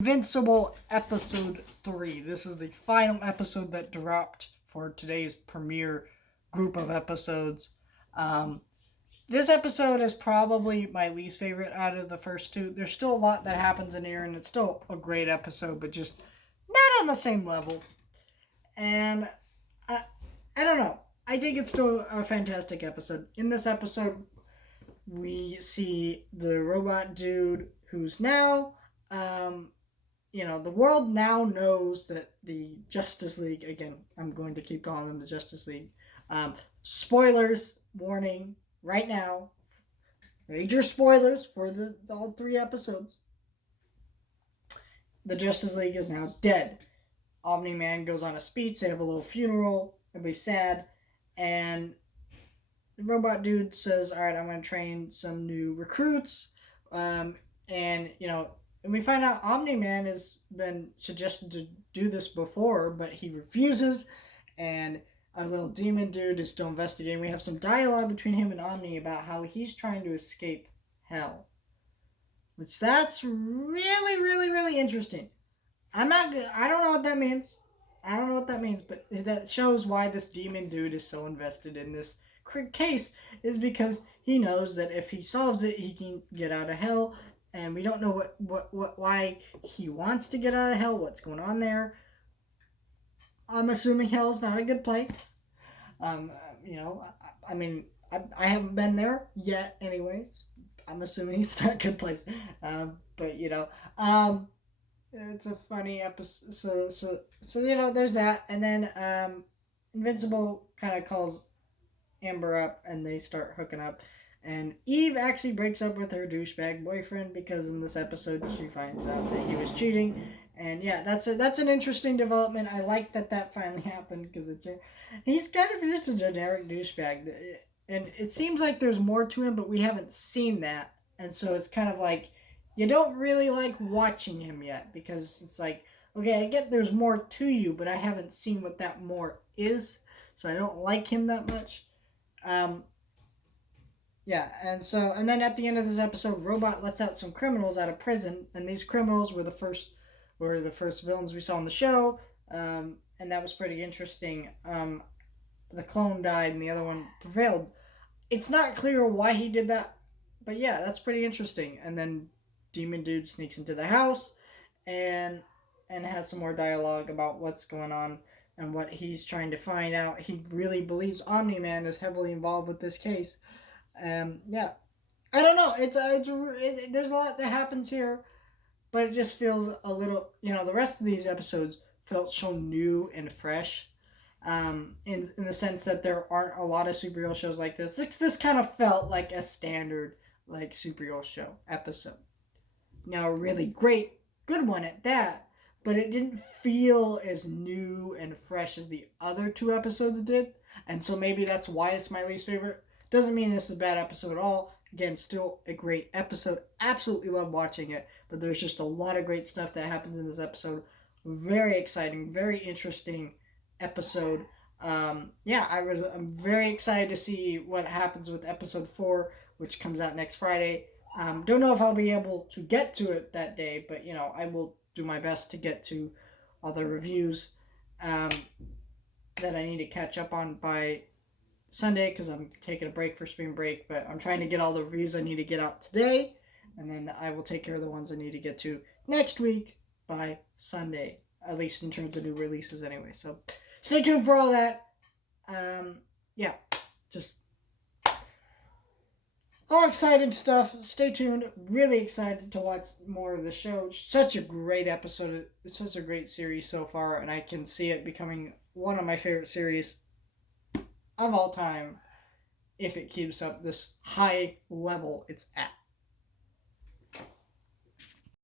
Invincible episode 3. This is the final episode that dropped for today's premiere group of episodes. This episode is probably my least favorite out of the first two. There's still a lot that happens in here, and it's still a great episode, but just not on the same level. And I don't know. I think it's still a fantastic episode. In this episode, we see the robot dude who's now, the world now knows that the Justice League, again, I'm going to keep calling them the Justice League. Spoilers, warning, right now. Major spoilers for all 3 episodes. The Justice League is now dead. Omni-Man goes on a speech, they have a little funeral, everybody's sad, and the robot dude says, alright, I'm going to train some new recruits, and we find out Omni-Man has been suggested to do this before, but he refuses, and our little demon dude is still investigating. We have some dialogue between him and Omni about how he's trying to escape hell. Which that's really, really, really interesting. I don't know what that means. But that shows why this demon dude is so invested in this case, is because he knows that if he solves it, he can get out of hell. And we don't know why he wants to get out of hell, what's going on there. I'm assuming hell's not a good place. I haven't been there yet anyways. I'm assuming it's not a good place. It's a funny episode. So there's that. And then Invincible kind of calls Amber up and they start hooking up. And Eve actually breaks up with her douchebag boyfriend because in this episode she finds out that he was cheating. And yeah, that's an interesting development. I like that finally happened because he's kind of just a generic douchebag. And it seems like there's more to him, but we haven't seen that. And so it's kind of like you don't really like watching him yet because it's like, okay, I get there's more to you, but I haven't seen what that more is. So I don't like him that much. And then at the end of this episode, Robot lets out some criminals out of prison, and these criminals were the first villains we saw in the show, and that was pretty interesting. The clone died, and the other one prevailed. It's not clear why he did that, but yeah, that's pretty interesting. And then Demon Dude sneaks into the house, and has some more dialogue about what's going on and what he's trying to find out. He really believes Omni-Man is heavily involved with this case. I don't know. There's a lot that happens here, but it just feels a little. The rest of these episodes felt so new and fresh, in the sense that there aren't a lot of superhero shows like this. This kind of felt like a standard superhero show episode. Now, a really good one at that, but it didn't feel as new and fresh as the other 2 episodes did, and so maybe that's why it's my least favorite. Doesn't mean this is a bad episode at all. Again, still a great episode. Absolutely love watching it. But there's just a lot of great stuff that happens in this episode. Very exciting, very interesting episode. I'm very excited to see what happens with episode 4, which comes out next Friday. Don't know if I'll be able to get to it that day, but I will do my best to get to all the reviews that I need to catch up on by Sunday, because I'm taking a break for spring break, but I'm trying to get all the reviews I need to get out today, and then I will take care of the ones I need to get to next week by Sunday, at least in terms of new releases anyway. So stay tuned for all that. Just all exciting stuff. Stay tuned. Really excited to watch more of the show. Such a great episode. It's such a great series so far, and I can see it becoming one of my favorite series of all time if it keeps up this high level it's at.